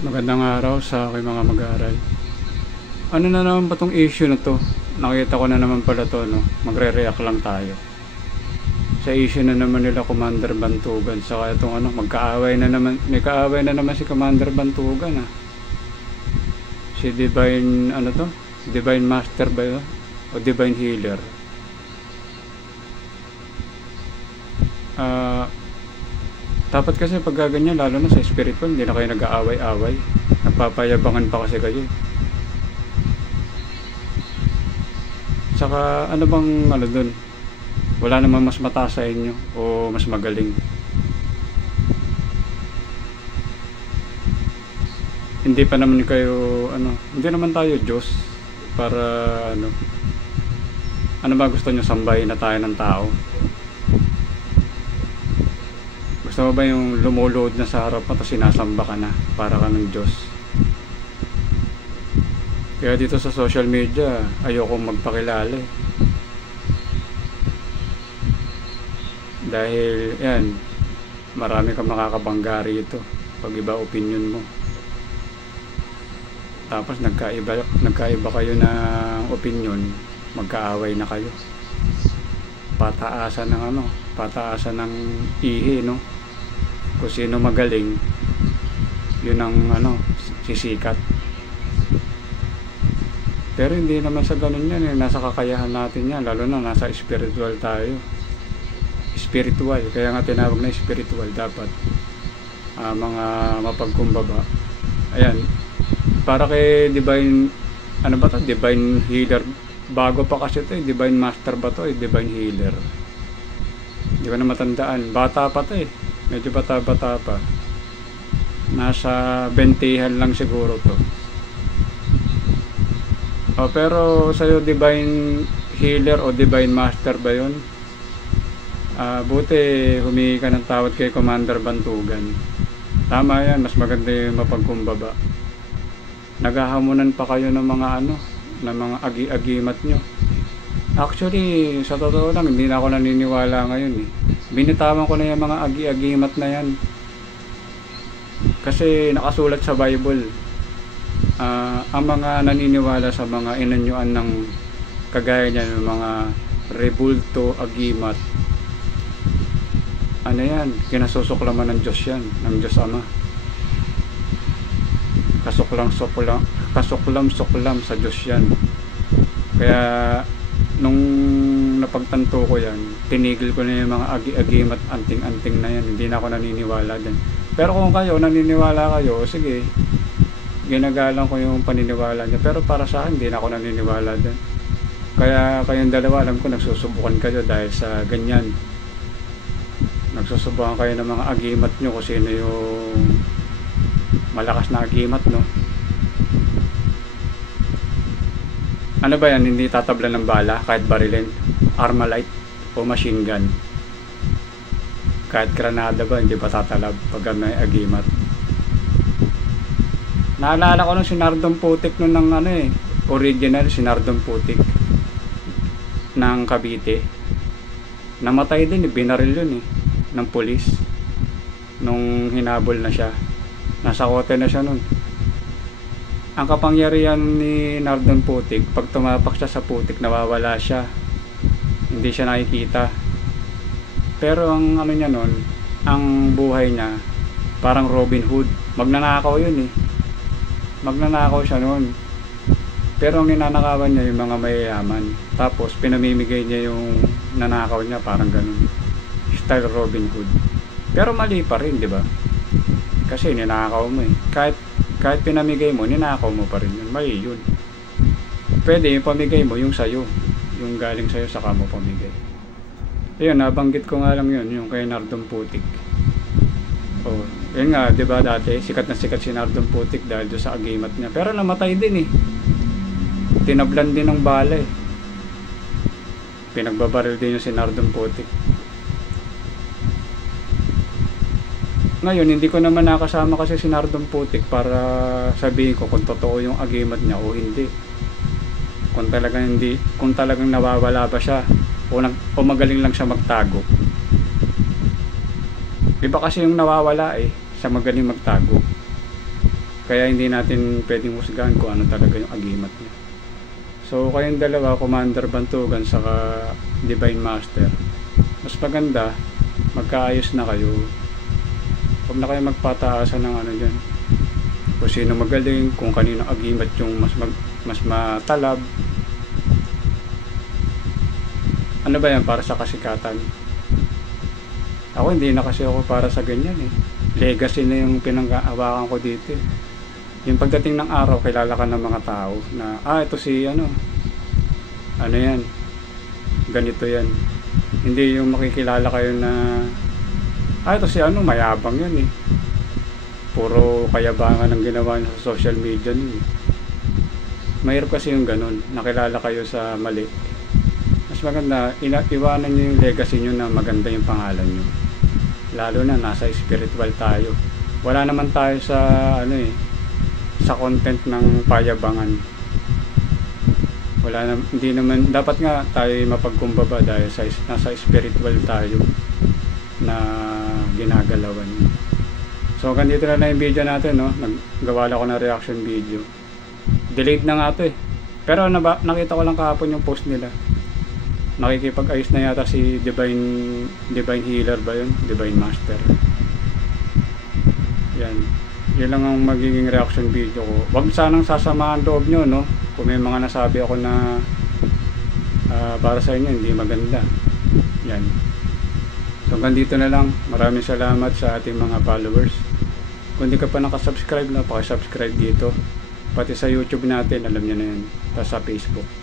Magandang araw sa aking mga mag-aaral. Ano na naman ba tong issue na to? Nakita ko na naman pala to, no? Magre-react lang tayo. Sa issue na naman nila Commander Bantugan. Saka itong magkaaway na naman. May kaaway na naman si Commander Bantugan, ha? Si Divine, Divine Master ba yun? O Divine Healer? Dapat kasi pag ganyan, lalo na sa spiritual, hindi na kayo nag-aaway-away. Nagpapayabangan pa kasi kayo. Saka ano bang dun? Wala namang mas mataas sa inyo o mas magaling. Hindi pa naman kayo, hindi naman tayo Diyos para ano ba gusto nyo, sambahin na tayo ng tao? Gusto mo ba yung lumulod na sa harap mo tapos sinasamba ka na para ka ng Diyos? Kaya dito sa social media, ayokong magpakilala eh. Dahil yan, marami kang makakabangga rito pag iba opinion mo. Tapos nagkaiba kayo ng opinion, magkaaway na kayo. Pataasan ng ihi, no? Kung sino magaling, yun ang sisikat. Pero hindi naman sa ganun yan eh. Nasa kakayahan natin yan, lalo na nasa spiritual tayo. Spiritual, kaya nga tinawag na spiritual. Dapat mga mapagkumbaba. Ayan, para kay Divine, Divine Healer. Bago pa kasi ito eh, Divine Master ba ito eh, Divine Healer. Hindi ko na matandaan, bata pa ito eh. Medyo bata-bata pa. Nasa 20 lang siguro to. Pero sa'yo Divine Healer o Divine Master ba yun? Buti humingi ka ng tawad kay Commander Bantugan. Tama yan, mas maganda yung mapagkumbaba. Naghahamunan pa kayo ng mga ng mga agi-agimat nyo. Actually, sa totoo lang, hindi na ako naniniwala ngayon eh. Binitawan ko na yung mga agi-agimat na yan. Kasi nakasulat sa Bible, ang mga naniniwala sa mga inanyuan ng kagaya niya ng mga rebulto, agimat, yan, kinasusuklaman ng Diyos yan, ng Diyos Ama. Kasuklam-suklam sa Diyos yan. Kaya nung napagtanto ko yan, tinigil ko na yung mga agi-agimat, anting-anting na yan. Hindi na ako naniniwala din. Pero kung kayo naniniwala kayo, sige, ginagalang ko yung paniniwala niya. Pero para sa akin, hindi na ako naniniwala din. Kaya kayong dalawa, alam ko nagsusubukan kayo dahil sa ganyan. Nagsusubukan kayo ng mga agimat nyo kung sino yung malakas na agimat, no? Ano ba yan? Hindi tatablan ng bala kahit barilin, Armalite o machine gun. Kahit granada ba, hindi pa tatalab pag may agimat. Naalala ko nung sinardong putik nun ng original sinardong putik ng Cavite. Namatay din, binaril yun ng pulis nung hinabol na siya. Nasa kote na siya nun. Ang kapangyarihan ni Nardon Putik, pag tumapak siya sa putik, nawawala siya. Hindi siya nakikita. Pero ang niya nun, ang buhay niya, parang Robin Hood. Magnanakaw yun eh. Magnanakaw siya nun. Pero ang ninanakawan niya yung mga mayayaman. Tapos pinamimigay niya yung nanakaw niya, parang ganun. Style Robin Hood. Pero mali pa rin, di ba? Kasi ninakaw mo eh. Kahit pinamigay mo, ninakaw mo pa rin yun. Mali yun. Pwede yung pamigay mo, yung sayo. Yung galing sayo, saka mo pamigay. Ayun, nabanggit ko nga lang yun, yung kay Nardon Putik. Yun nga, diba dati, sikat na sikat si Nardon Putik dahil doon sa agimat niya. Pero namatay din eh. Tinablan din ng bala eh. Pinagbabaril din yung si Nardon Putik. Ngayon, hindi ko naman nakasama kasi si Nardon Putik para sabihin ko kung totoo yung agimat niya o hindi. Kung talagang nawawala ba siya o magaling lang siya magtago. Iba kasi yung nawawala sa magaling magtago. Kaya hindi natin pwedeng husgahan kung ano talaga yung agimat niya. So kayong dalawa, Commander Bantugan saka Divine Master, mas maganda magkaayos na kayo. Huwag na kayo magpataasan ng ano dyan, kung sino magaling, kung kanino agimat yung mas matalab. Ano ba yan, para sa kasikatan? Ako hindi na kasi ako para sa ganyan eh. Legacy na yung pinanghawakan ko dito eh. Yung pagdating ng araw, kilala ka ng mga tao na ito si ano yan, ganito yan. Hindi yung makikilala kayo na ito si ano, mayabang yan eh, puro kayabangan ang ginawa niya sa social media niya. Mahirap kasi yung ganun, nakilala kayo sa mali. Mas maganda, iwanan nyo yung legacy nyo na maganda yung pangalan nyo. Lalo na nasa spiritual tayo. Wala naman tayo sa ano eh, sa content ng payabangan. Hindi naman, dapat nga tayo mapagkumbaba dahil nasa spiritual tayo na ginagalawan. So ganito na yung video natin, no? Naggawa lang ako ng reaction video. Delayed na nga to eh. Pero nakita ko lang kahapon yung post nila. Nakikipag-ayos na yata si Divine Healer ba yun? Divine Master. Yan. Yun lang ang magiging reaction video ko. Huwag sanang sasamahan loob nyo, no? Kung may mga nasabi ako na para sa inyo hindi maganda. Yan. So hanggang dito na lang. Maraming salamat sa ating mga followers. Kung hindi ka pa nakasubscribe, pakisubscribe dito. Pati sa YouTube natin, alam nyo na yan. Tapos sa Facebook.